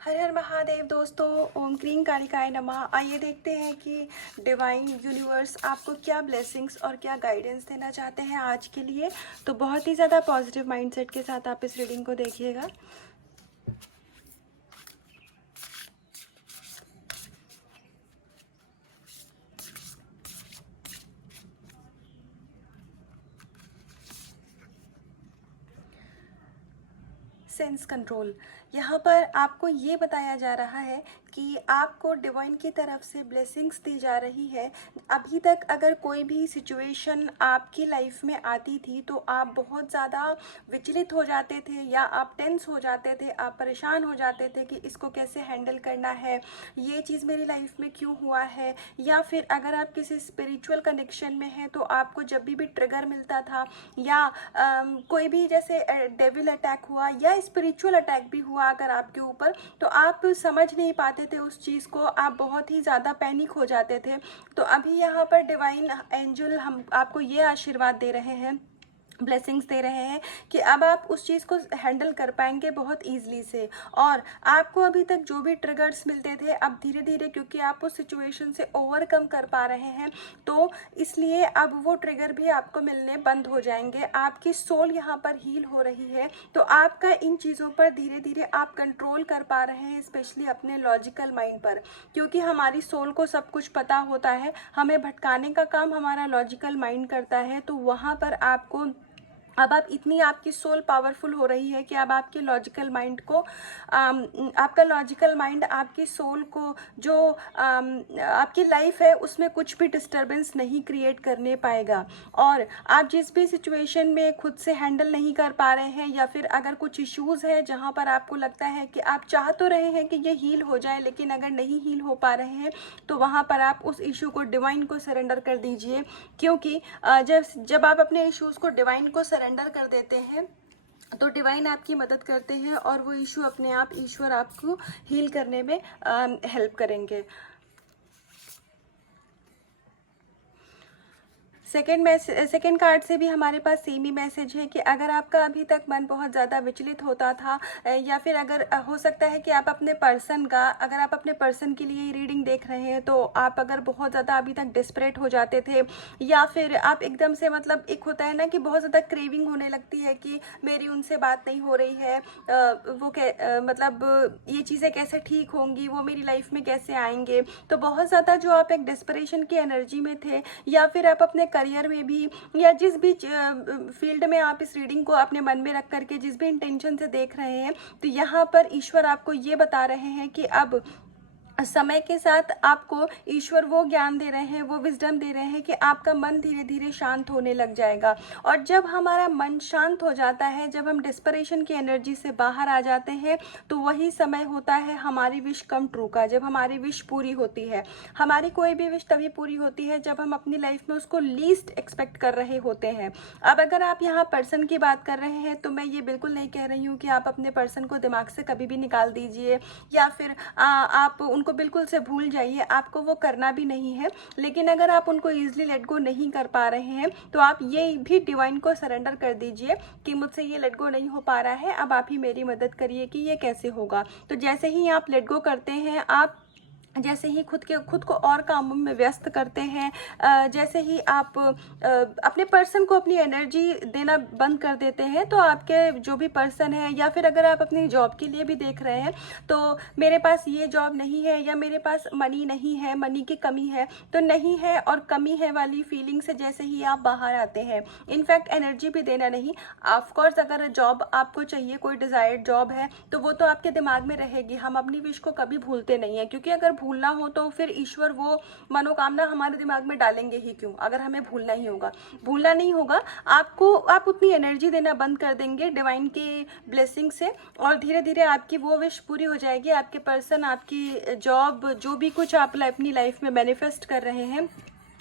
हर हर महादेव दोस्तों, ओम क्रीं कालिकाय नमः। आइए देखते हैं कि डिवाइन यूनिवर्स आपको क्या ब्लेसिंग्स और क्या गाइडेंस देना चाहते हैं आज के लिए। तो बहुत ही ज़्यादा पॉजिटिव माइंडसेट के साथ आप इस रीडिंग को देखिएगा। सेंस कंट्रोल, यहाँ पर आपको ये बताया जा रहा है कि आपको डिवाइन की तरफ से ब्लेसिंग्स दी जा रही है। अभी तक अगर कोई भी सिचुएशन आपकी लाइफ में आती थी तो आप बहुत ज़्यादा विचलित हो जाते थे या आप टेंस हो जाते थे, आप परेशान हो जाते थे कि इसको कैसे हैंडल करना है, ये चीज़ मेरी लाइफ में क्यों हुआ है। या फिर अगर आप किसी स्पिरिचुअल कनेक्शन में हैं तो आपको जब भी ट्रिगर मिलता था या कोई भी जैसे डेविल अटैक हुआ या स्पिरिचुअल अटैक भी हुआ अगर आपके ऊपर, तो आप समझ नहीं पाते थे उस चीज़ को, आप बहुत ही ज़्यादा पैनिक हो जाते थे। तो अभी यहाँ पर डिवाइन एंजल हम आपको ये आशीर्वाद दे रहे हैं, ब्लेसिंग्स दे रहे हैं कि अब आप उस चीज़ को हैंडल कर पाएंगे बहुत ईजिली से। और आपको अभी तक जो भी ट्रिगर्स मिलते थे, अब धीरे धीरे क्योंकि आप उस सिचुएशन से ओवरकम कर पा रहे हैं तो इसलिए अब वो ट्रिगर भी आपको मिलने बंद हो जाएंगे। आपकी सोल यहाँ पर हील हो रही है तो आपका इन चीज़ों पर धीरे धीरे आप कंट्रोल कर पा रहे हैं, स्पेशली अपने लॉजिकल माइंड पर, क्योंकि हमारी सोल को सब कुछ पता होता है, हमें भटकाने का काम हमारा लॉजिकल माइंड करता है। तो वहाँ पर आपको अब आप इतनी आपकी सोल पावरफुल हो रही है कि अब आपके लॉजिकल माइंड को आपका लॉजिकल माइंड आपकी सोल को जो आपकी लाइफ है उसमें कुछ भी डिस्टरबेंस नहीं क्रिएट करने पाएगा। और आप जिस भी सिचुएशन में खुद से हैंडल नहीं कर पा रहे हैं या फिर अगर कुछ इश्यूज़ है जहाँ पर आपको लगता है कि आप चाह तो रहे हैं कि ये हील हो जाए लेकिन अगर नहीं हील हो पा रहे हैं तो वहाँ पर आप उस इशू को डिवाइन को सरेंडर कर दीजिए। क्योंकि जब आप अपने इश्यूज़ को डिवाइन को सरेंडर कर देते हैं तो डिवाइन आपकी मदद करते हैं और वो इशू अपने आप ईश्वर आपको हील करने में हेल्प करेंगे। सेकेंड कार्ड से भी हमारे पास सेम ही मैसेज है कि अगर आपका अभी तक मन बहुत ज़्यादा विचलित होता था या फिर अगर हो सकता है कि आप अपने पर्सन का, अगर आप अपने पर्सन के लिए रीडिंग देख रहे हैं तो आप अगर बहुत ज़्यादा अभी तक डिस्परेट हो जाते थे या फिर आप एकदम से मतलब एक होता है ना कि बहुत ज़्यादा क्रेविंग होने लगती है कि मेरी उनसे बात नहीं हो रही है, मतलब ये चीज़ें कैसे ठीक होंगी, वो मेरी लाइफ में कैसे आएंगे। तो बहुत ज़्यादा जो आप एक डिस्परेशन की एनर्जी में थे या फिर आप अपने करियर में भी या जिस भी फील्ड में आप इस रीडिंग को अपने मन में रख करके जिस भी इंटेंशन से देख रहे हैं, तो यहाँ पर ईश्वर आपको ये बता रहे हैं कि अब समय के साथ आपको ईश्वर वो ज्ञान दे रहे हैं, वो विजडम दे रहे हैं कि आपका मन धीरे धीरे शांत होने लग जाएगा। और जब हमारा मन शांत हो जाता है, जब हम डिस्परेशन की एनर्जी से बाहर आ जाते हैं, तो वही समय होता है हमारी विश कम ट्रू का, जब हमारी विश पूरी होती है। हमारी कोई भी विश तभी पूरी होती है जब हम अपनी लाइफ में उसको लीस्ट एक्सपेक्ट कर रहे होते हैं। अब अगर आप यहाँ पर्सन की बात कर रहे हैं तो मैं ये बिल्कुल नहीं कह रही हूँ कि आप अपने पर्सन को दिमाग से कभी भी निकाल दीजिए या फिर आप उनको बिल्कुल से भूल जाइए, आपको वो करना भी नहीं है। लेकिन अगर आप उनको ईजिली लेट गो नहीं कर पा रहे हैं तो आप ये भी डिवाइन को सरेंडर कर दीजिए कि मुझसे ये लेट गो नहीं हो पा रहा है, अब आप ही मेरी मदद करिए कि ये कैसे होगा। तो जैसे ही आप लेट गो करते हैं, आप जैसे ही खुद को और कामों में व्यस्त करते हैं, जैसे ही आप अपने पर्सन को अपनी एनर्जी देना बंद कर देते हैं, तो आपके जो भी पर्सन है या फिर अगर आप अपनी जॉब के लिए भी देख रहे हैं तो मेरे पास ये जॉब नहीं है या मेरे पास मनी नहीं है, मनी की कमी है, तो नहीं है और कमी है वाली फीलिंग से जैसे ही आप बाहर आते हैं, इनफैक्ट एनर्जी भी देना नहीं। ऑफकोर्स अगर जॉब आपको चाहिए, कोई डिज़ायर्ड जॉब है, तो वो तो आपके दिमाग में रहेगी। हम अपनी विश को कभी भूलते नहीं हैं, क्योंकि अगर भूलना हो तो फिर ईश्वर वो मनोकामना हमारे दिमाग में डालेंगे ही क्यों, अगर हमें भूलना ही होगा। भूलना नहीं होगा आपको, आप उतनी एनर्जी देना बंद कर देंगे डिवाइन की ब्लेसिंग से और धीरे धीरे आपकी वो विश पूरी हो जाएगी। आपके पर्सन, आपकी जॉब, जो भी कुछ आप अपनी लाइफ में मैनिफेस्ट कर रहे हैं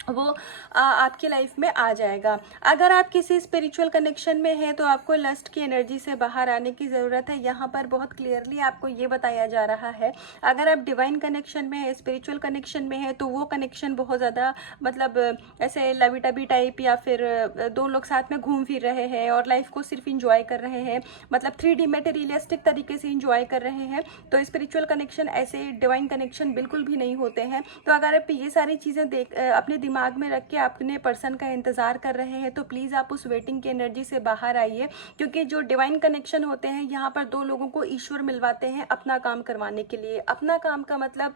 वो आपकी लाइफ में आ जाएगा। अगर आप किसी स्पिरिचुअल कनेक्शन में हैं तो आपको लस्ट की एनर्जी से बाहर आने की ज़रूरत है। यहाँ पर बहुत क्लियरली आपको ये बताया जा रहा है। अगर आप डिवाइन कनेक्शन में है, स्पिरिचुअल कनेक्शन में है, तो वो कनेक्शन बहुत ज़्यादा मतलब ऐसे लवी टबी टाइप, या फिर दो लोग साथ में घूम फिर रहे हैं और लाइफ को सिर्फ इंजॉय कर रहे हैं, मतलब 3D मटेरियलिस्टिक तरीके से इंजॉय कर रहे हैं, तो स्पिरिचुअल कनेक्शन ऐसे डिवाइन कनेक्शन बिल्कुल भी नहीं होते हैं। तो अगर आप ये सारी चीज़ें अपने दिमाग में रख के अपने पर्सन का इंतज़ार कर रहे हैं तो प्लीज़ आप उस वेटिंग की एनर्जी से बाहर आइए, क्योंकि जो डिवाइन कनेक्शन होते हैं यहाँ पर दो लोगों को ईश्वर मिलवाते हैं अपना काम करवाने के लिए। अपना काम का मतलब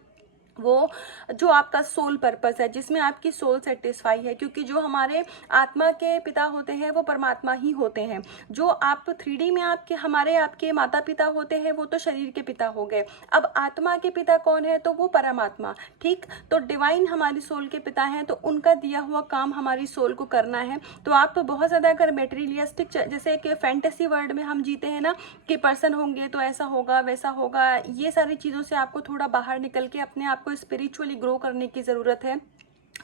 वो जो आपका सोल पर्पस है, जिसमें आपकी सोल सेटिस्फाई है, क्योंकि जो हमारे आत्मा के पिता होते हैं वो परमात्मा ही होते हैं। जो आप 3D में आपके माता पिता होते हैं वो तो शरीर के पिता हो गए। अब आत्मा के पिता कौन है? तो वो परमात्मा। ठीक, तो डिवाइन हमारी सोल के पिता हैं, तो उनका दिया हुआ काम हमारी सोल को करना है। तो आप तो बहुत ज़्यादा अगर मेटेरियलिस्टिक, जैसे कि फैंटेसी वर्ल्ड में हम जीते हैं ना, कि पर्सन होंगे तो ऐसा होगा वैसा होगा, ये सारी चीज़ों से आपको थोड़ा बाहर निकल के अपने आप को स्पिरिचुअली ग्रो करने की ज़रूरत है,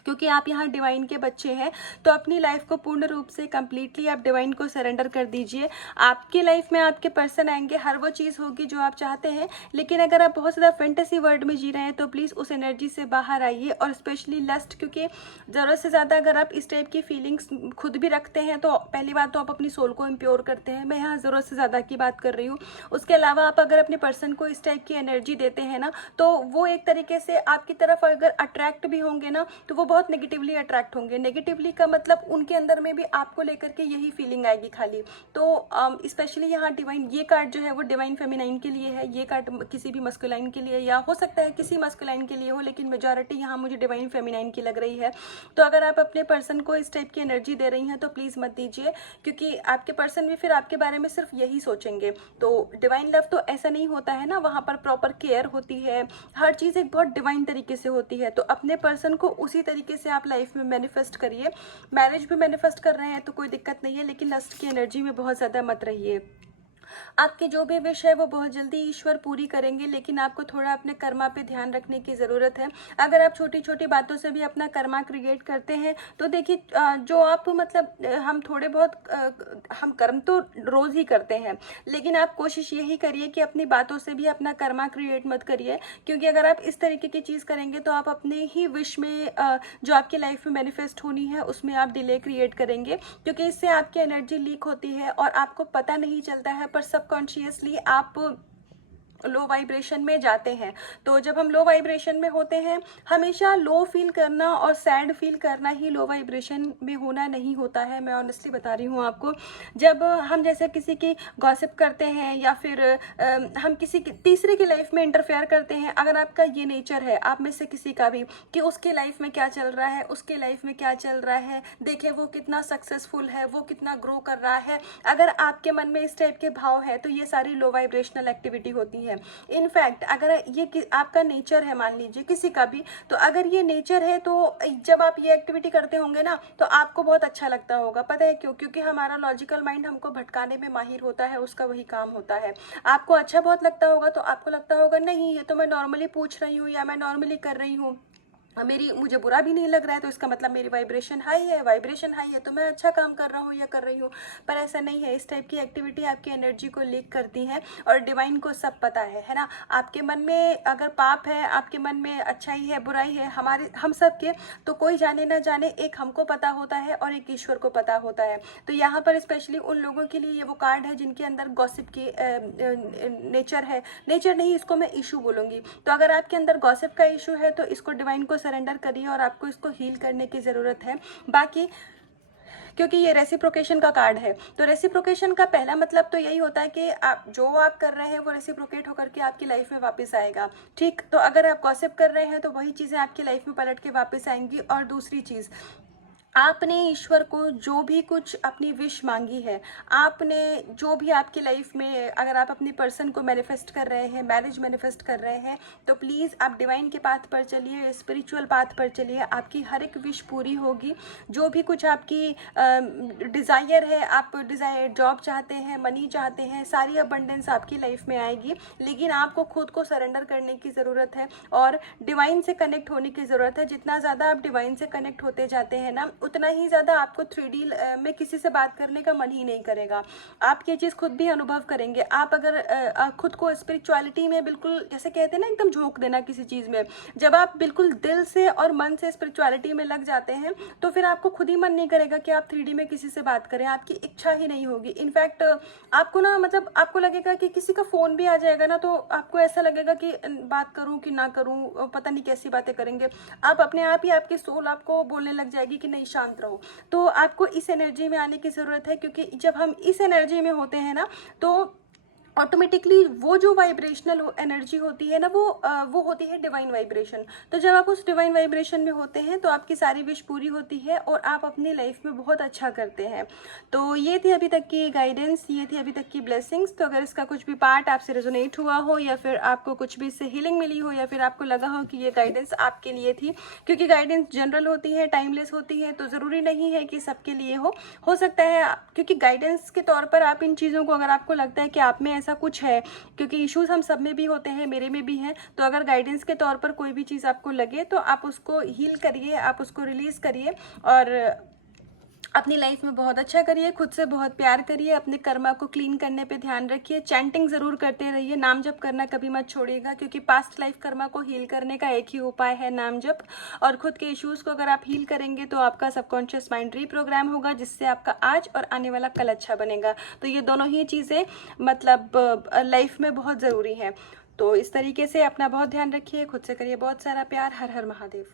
क्योंकि आप यहाँ डिवाइन के बच्चे हैं। तो अपनी लाइफ को पूर्ण रूप से कंप्लीटली आप डिवाइन को सरेंडर कर दीजिए। आपकी लाइफ में आपके पर्सन आएंगे, हर वो चीज़ होगी जो आप चाहते हैं। लेकिन अगर आप बहुत ज़्यादा फैंटेसी वर्ल्ड में जी रहे हैं तो प्लीज़ उस एनर्जी से बाहर आइए। और स्पेशली लस्ट, क्योंकि ज़रूरत से ज़्यादा अगर आप इस टाइप की फीलिंग्स खुद भी रखते हैं तो पहली बात तो आप अपनी सोल को इम्प्योर करते हैं, मैं यहाँ ज़रूरत से ज़्यादा की बात कर रही हूँ। उसके अलावा आप अगर अपने पर्सन को इस टाइप की एनर्जी देते हैं ना, तो वो एक तरीके से आपकी तरफ अगर अट्रैक्ट भी होंगे ना, तो वो बहुत नेगेटिवली अट्रैक्ट होंगे। नेगेटिवली का मतलब उनके अंदर में भी आपको लेकर के यही फीलिंग आएगी खाली। तो स्पेशली यहाँ डिवाइन, ये कार्ड जो है वो डिवाइन फेमिनाइन के लिए है, ये कार्ड किसी भी मस्कुलाइन के लिए, या हो सकता है किसी मस्कुलाइन के लिए हो, लेकिन मेजॉरिटी यहाँ मुझे डिवाइन फेमिनाइन की लग रही है। तो अगर आप अपने पर्सन को इस टाइप की एनर्जी दे रही हैं तो प्लीज़ मत दीजिए, क्योंकि आपके पर्सन भी फिर आपके बारे में सिर्फ यही सोचेंगे। तो डिवाइन लव तो ऐसा नहीं होता है ना, वहाँ पर प्रॉपर केयर होती है, हर चीज़ एक बहुत डिवाइन तरीके से होती है। तो अपने पर्सन को उसी तरीके से आप लाइफ में मैनिफेस्ट करिए। मैरिज भी मैनिफेस्ट कर रहे हैं तो कोई दिक्कत नहीं है, लेकिन लस्ट की एनर्जी में बहुत ज़्यादा मत रहिए। आपकी जो भी विश है वो बहुत जल्दी ईश्वर पूरी करेंगे, लेकिन आपको थोड़ा अपने कर्मा पे ध्यान रखने की ज़रूरत है। अगर आप छोटी छोटी बातों से भी अपना कर्मा क्रिएट करते हैं तो देखिए, जो आप मतलब हम थोड़े बहुत हम कर्म तो रोज़ ही करते हैं, लेकिन आप कोशिश यही करिए कि अपनी बातों से भी अपना कर्मा क्रिएट मत करिए, क्योंकि अगर आप इस तरीके की चीज़ करेंगे तो आप अपने ही विश में जो आपकी लाइफ में मैनिफेस्ट होनी है उसमें आप डिले क्रिएट करेंगे, क्योंकि इससे आपकी एनर्जी लीक होती है और आपको पता नहीं चलता है, पर सबकॉन्शियसली आप लो वाइब्रेशन में जाते हैं। तो जब हम लो वाइब्रेशन में होते हैं, हमेशा लो फील करना और सैड फील करना ही लो वाइब्रेशन में होना नहीं होता है। मैं ऑनेस्टली बता रही हूँ आपको। जब हम जैसे किसी की गॉसिप करते हैं या फिर हम किसी तीसरे की लाइफ में इंटरफेयर करते हैं, अगर आपका ये नेचर है, आप में से किसी का भी, कि उसके लाइफ में क्या चल रहा है, उसके लाइफ में क्या चल रहा है, देखे वो कितना सक्सेसफुल है, वो कितना ग्रो कर रहा है, अगर आपके मन में इस टाइप के भाव है तो ये सारी लो वाइब्रेशनल एक्टिविटी होती है। इनफैक्ट अगर ये आपका नेचर है, मान लीजिए किसी का भी, तो अगर ये नेचर है तो जब आप ये एक्टिविटी करते होंगे ना तो आपको बहुत अच्छा लगता होगा। पता है क्यों? क्योंकि हमारा लॉजिकल माइंड हमको भटकाने में माहिर होता है, उसका वही काम होता है। आपको अच्छा बहुत लगता होगा तो आपको लगता होगा नहीं, ये तो मैं नॉर्मली पूछ रही हूँ या मैं नॉर्मली कर रही हूँ, मुझे बुरा भी नहीं लग रहा है, तो इसका मतलब मेरी वाइब्रेशन हाई है, वाइब्रेशन हाई है तो मैं अच्छा काम कर रहा हूँ या कर रही हूँ। पर ऐसा नहीं है। इस टाइप की एक्टिविटी आपकी एनर्जी को लीक करती है और डिवाइन को सब पता है ना। आपके मन में अगर पाप है, आपके मन में अच्छाई है, बुराई है, हम सब के, तो कोई जाने ना जाने, एक हमको पता होता है और एक ईश्वर को पता होता है। तो यहाँ पर स्पेशली उन लोगों के लिए ये वो कार्ड है जिनके अंदर गॉसिप की नेचर है, नेचर नहीं, इसको मैं इशू बोलूँगी। तो अगर आपके अंदर गॉसिप का इशू है तो इसको डिवाइन को सरेंडर करिए और आपको इसको हील करने की ज़रूरत है। बाकी क्योंकि ये रेसिप्रोकेशन का कार्ड है, तो रेसिप्रोकेशन का पहला मतलब तो यही होता है कि आप जो आप कर रहे हैं वो रेसिप्रोकेट होकर के आपकी लाइफ में वापस आएगा। ठीक, तो अगर आप गॉसिप कर रहे हैं तो वही चीज़ें आपकी लाइफ में पलट के वापस आएंगी। और दूसरी चीज़, आपने ईश्वर को जो भी कुछ अपनी विश मांगी है, आपने जो भी आपकी लाइफ में, अगर आप अपनी पर्सन को मैनिफेस्ट कर रहे हैं, मैरिज मैनिफेस्ट कर रहे हैं, तो प्लीज़ आप डिवाइन के पाथ पर चलिए, स्पिरिचुअल पाथ पर चलिए, आपकी हर एक विश पूरी होगी। जो भी कुछ आपकी डिज़ायर है, आप डिज़ायर जॉब चाहते हैं, मनी चाहते हैं, सारी अबंडेंस आपकी लाइफ में आएगी। लेकिन आपको खुद को सरेंडर करने की ज़रूरत है और डिवाइन से कनेक्ट होने की ज़रूरत है। जितना ज़्यादा आप डिवाइन से कनेक्ट होते जाते हैं ना, उतना ही ज़्यादा आपको 3D में किसी से बात करने का मन ही नहीं करेगा। आप ये चीज़ खुद भी अनुभव करेंगे। आप अगर खुद को स्पिरिचुअलिटी में बिल्कुल, जैसे कहते हैं ना, एकदम झोंक देना किसी चीज़ में, जब आप बिल्कुल दिल से और मन से स्पिरिचुअलिटी में लग जाते हैं तो फिर आपको खुद ही मन नहीं करेगा कि आप 3D में किसी से बात करें, आपकी इच्छा ही नहीं होगी। इनफैक्ट आपको ना, मतलब आपको लगेगा कि किसी का फ़ोन भी आ जाएगा ना, तो आपको ऐसा लगेगा कि बात करूं कि ना करूं, पता नहीं कैसी बातें करेंगे। आप अपने आप ही, आपकी सोल आपको बोलने लग जाएगी कि नहीं, शांत रहो। तो आपको इस एनर्जी में आने की ज़रूरत है, क्योंकि जब हम इस एनर्जी में होते हैं ना, तो ऑटोमेटिकली वो जो वाइब्रेशनल एनर्जी होती है ना, वो होती है डिवाइन वाइब्रेशन। तो जब आप उस डिवाइन वाइब्रेशन में होते हैं तो आपकी सारी विश पूरी होती है और आप अपनी लाइफ में बहुत अच्छा करते हैं। तो ये थी अभी तक की गाइडेंस, ये थी अभी तक की ब्लेसिंग्स। तो अगर इसका कुछ भी पार्ट आपसे रेजोनेट हुआ हो, या फिर आपको कुछ भी इससे हीलिंग मिली हो, या फिर आपको लगा हो कि ये गाइडेंस आपके लिए थी, क्योंकि गाइडेंस जनरल होती है, टाइमलेस होती है, तो ज़रूरी नहीं है कि सबके लिए हो सकता है। क्योंकि गाइडेंस के तौर पर आप इन चीज़ों को, अगर आपको लगता है कि आप में ऐसा कुछ है, क्योंकि इश्यूज हम सब में भी होते हैं, मेरे में भी हैं, तो अगर गाइडेंस के तौर पर कोई भी चीज़ आपको लगे तो आप उसको हील करिए, आप उसको रिलीज़ करिए और अपनी लाइफ में बहुत अच्छा करिए, खुद से बहुत प्यार करिए, अपने कर्मा को क्लीन करने पे ध्यान रखिए, चैंटिंग ज़रूर करते रहिए, नाम जप करना कभी मत छोड़िएगा, क्योंकि पास्ट लाइफ कर्मा को हील करने का एक ही उपाय है, नाम जप। और खुद के इश्यूज़ को अगर आप हील करेंगे तो आपका सबकॉन्शियस माइंड रीप्रोग्राम होगा, जिससे आपका आज और आने वाला कल अच्छा बनेगा। तो ये दोनों ही चीज़ें मतलब लाइफ में बहुत ज़रूरी है। तो इस तरीके से अपना बहुत ध्यान रखिए, खुद से करिए बहुत सारा प्यार। हर हर महादेव।